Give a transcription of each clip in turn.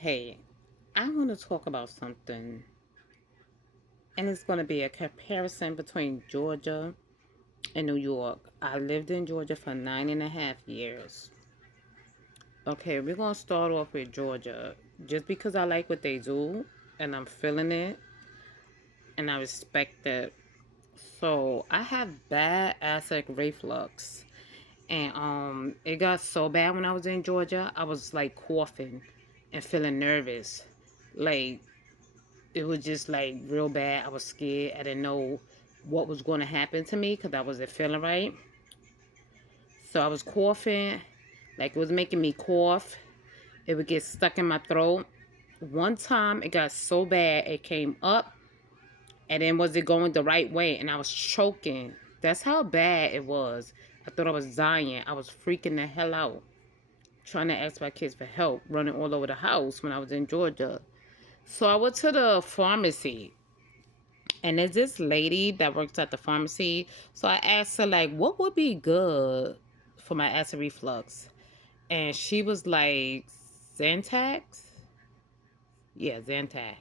Hey, I want to talk about something, and it's going to be a comparison between Georgia and New York. I lived in Georgia for 9.5 years. Okay, we're going to start off with Georgia. Just because I like what they do, and I'm feeling it, and I respect it. So, I have bad acid reflux. And it got so bad when I was in Georgia, I was like coughing and feeling nervous. Like it was just like real bad. I was scared. I didn't know what was going to happen to me because I wasn't feeling right. So I was coughing, like it was making me cough. It would get stuck in my throat. One time it got so bad it came up and then was it going the right way and I was choking. That's how bad it was. I thought I was dying. I was freaking the hell out. Trying to ask my kids for help, running all over the house when I was in Georgia. So I went to the pharmacy. And there's this lady that works at the pharmacy. So I asked her, like, what would be good for my acid reflux? And she was like, Zantac? Yeah, Zantac.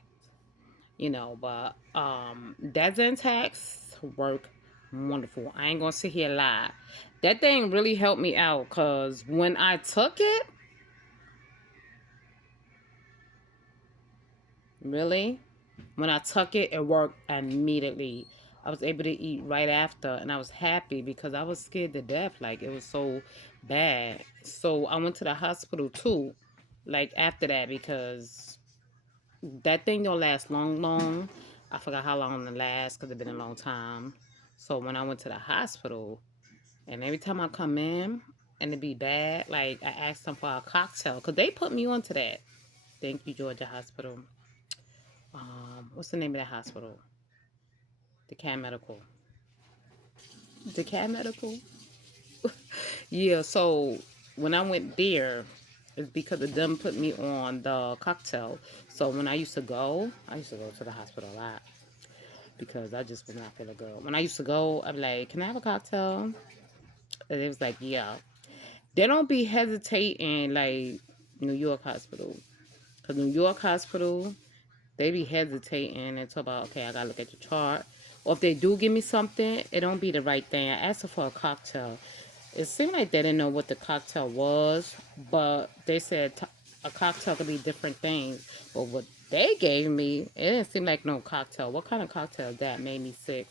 But that Zantac work wonderful. I ain't gonna sit here and lie. That thing really helped me out because when I took it, really, when I took it, it worked immediately. I was able to eat right after, and I was happy because I was scared to death. Like, it was so bad. So, I went to the hospital too, like, after that, because that thing don't last long. I forgot how long it lasts because it's been a long time. So, when I went to the hospital, and every time I come in and it be bad, like, I asked them for a cocktail because they put me onto that. Thank you, Georgia Hospital. What's the name of that hospital? The Cat Medical. The Cat Medical? Yeah, so when I went there, it's because of them put me on the cocktail. So when I used to go to the hospital a lot because I just was not feeling good. When I used to go, I'd be like, can I have a cocktail? And it was like, yeah. They don't be hesitating like New York Hospital. Because New York Hospital, they be hesitating and talk about, okay, I gotta look at your chart. Or if they do give me something, it don't be the right thing. I asked her for a cocktail. It seemed like they didn't know what the cocktail was, but they said a cocktail could be different things. But what they gave me, it didn't seem like no cocktail. What kind of cocktail is that? Made me sick.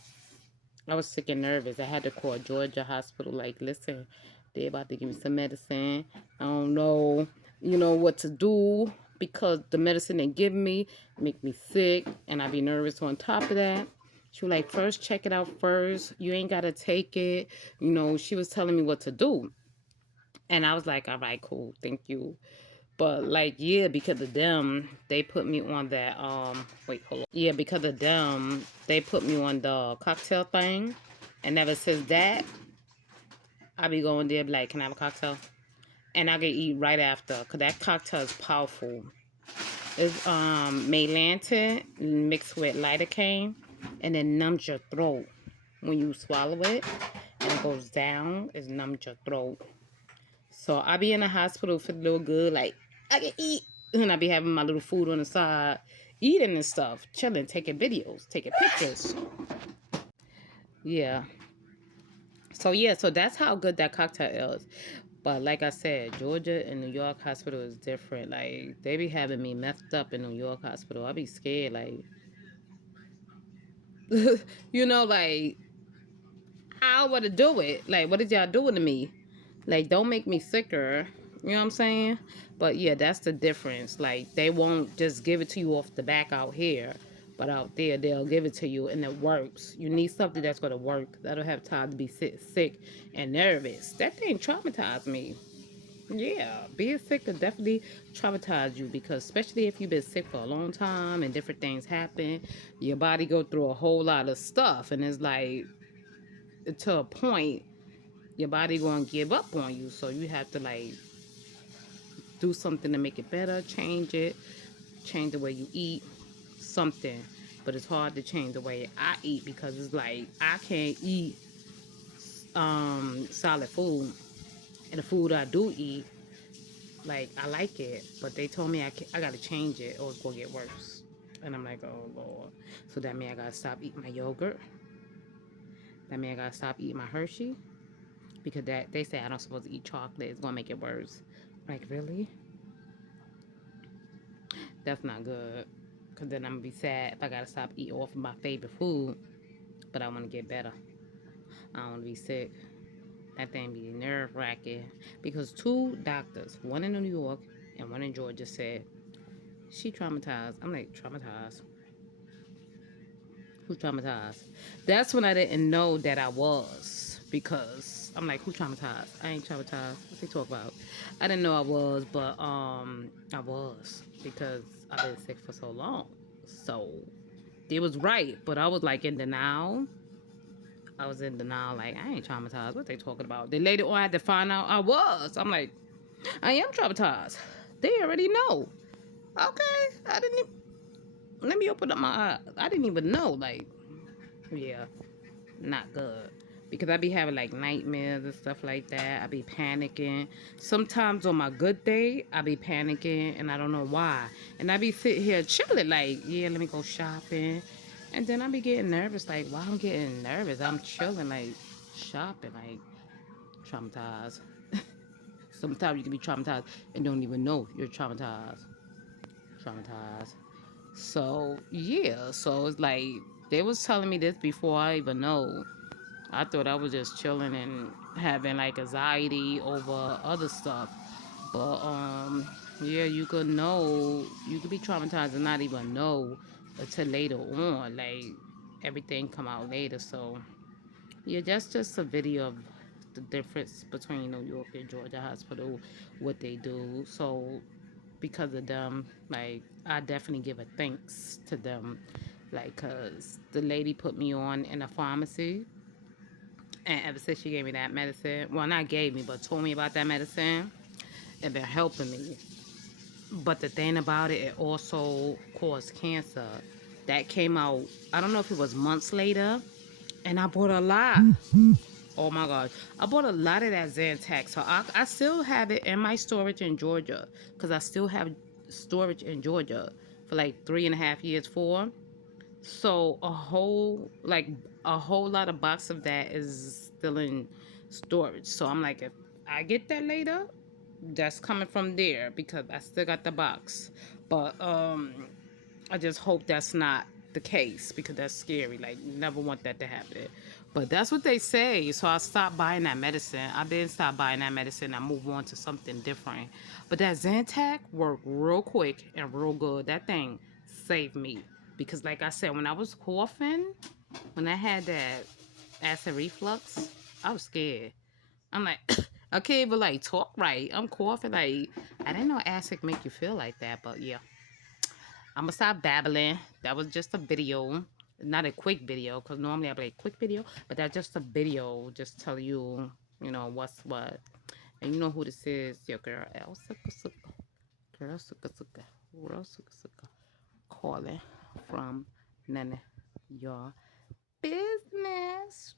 I was sick and nervous. I had to call Georgia Hospital. Like, listen, they about to give me some medicine. I don't know, what to do because the medicine they give me make me sick, and I be nervous on top of that. She was like, first check it out first. You ain't gotta take it. She was telling me what to do, and I was like, all right, cool, thank you. But like, yeah, because of them, they put me on that. Wait, hold on. Yeah, because of them, they put me on the cocktail thing, and ever since that, I be going there, be like, can I have a cocktail? And I can eat right after, cause that cocktail is powerful. It's Malantin mixed with lidocaine, and it numbs your throat when you swallow it, and it goes down. It numbs your throat. So I be in the hospital feeling a little good, like I can eat, and I be having my little food on the side, eating and stuff, chilling, taking videos, taking pictures. Yeah. So yeah, so that's how good that cocktail is. But like I said, Georgia and New York hospital is different. Like they be having me messed up in New York hospital. I be scared, like like I don't want to do it. Like, what is y'all doing to me? Like, don't make me sicker. You know what I'm saying? But yeah, that's the difference. Like, they won't just give it to you off the back out here, but out there they'll give it to you and it works. You need something that's gonna work. That'll have time to be sick and nervous. That thing traumatized me. Yeah, being sick could definitely traumatize you because especially if you've been sick for a long time and different things happen, your body go through a whole lot of stuff and it's like to a point your body gonna give up on you, so you have to like do something to make it better, change the way you eat, something. But it's hard to change the way I eat because it's like I can't eat solid food, and the food I do eat Like, I like it, but they told me I gotta change it or it's gonna get worse. And I'm like, oh Lord. So that means I gotta stop eating my yogurt. That means I gotta stop eating my Hershey. Because that they say I don't supposed to eat chocolate. It's gonna make it worse. Like, really? That's not good. Cause then I'm gonna be sad if I gotta stop eating off of my favorite food. But I wanna get better. I don't wanna be sick. That thing be nerve wracking. Because two doctors, one in New York and one in Georgia, said she traumatized. I'm like, traumatized? Who's traumatized? That's when I didn't know that I was. Because I'm like, who traumatized? I ain't traumatized. What they talk about? I didn't know I was, but I was. Because I've been sick for so long. So it was right. But I was like in denial. I was in denial, like, I ain't traumatized. What they talking about? Then later on, I had to find out I was. I'm like, I am traumatized. They already know. Okay, I didn't even, let me open up my eyes. I didn't even know, like, yeah, not good. Because I be having, like, nightmares and stuff like that. I be panicking. Sometimes on my good day, I be panicking, and I don't know why. And I be sitting here chilling, like, yeah, let me go shopping. And then I be getting nervous, like, why I'm getting nervous? I'm chilling, like, shopping, like, traumatized. Sometimes you can be traumatized and don't even know you're traumatized. Traumatized. So yeah, so it's like they was telling me this before I even know. I thought I was just chilling and having like anxiety over other stuff. But yeah, you could know, you could be traumatized and not even know until later on. Like everything come out later. So yeah, that's just a video of the difference between New York and Georgia Hospital, what they do. So because of them, like I definitely give a thanks to them, like cause the lady put me on in a pharmacy, and ever since she gave me that medicine, well not gave me, but told me about that medicine, it been helping me. But the thing about it, it also caused cancer. That came out, I don't know if it was months later, and I bought a lot. Oh my gosh. I bought a lot of that Zantac. So I still have it in my storage in Georgia. Because I still have storage in Georgia for like 3.5 years, 4. So a whole lot of box of that is still in storage. So I'm like, if I get that later, that's coming from there because I still got the box. But I just hope that's not the case because that's scary. Like, never want that to happen. But that's what they say. So I stopped buying that medicine. I didn't stop buying that medicine. I moved on to something different. But that Zantac worked real quick and real good. That thing saved me. Because like I said, when I was coughing, when I had that acid reflux, I was scared. I'm like, I can't even like talk right. I'm coughing like, I didn't know acid make you feel like that, but yeah. I'm gonna stop babbling. That was just a video, not a quick video, because normally I play a quick video, but that's just a video, just tell you, you know, what's what. And you know who this is, your girl, El Suka Suka. Girl Suka Suka. Girl Suka Suka. Calling from none of your business.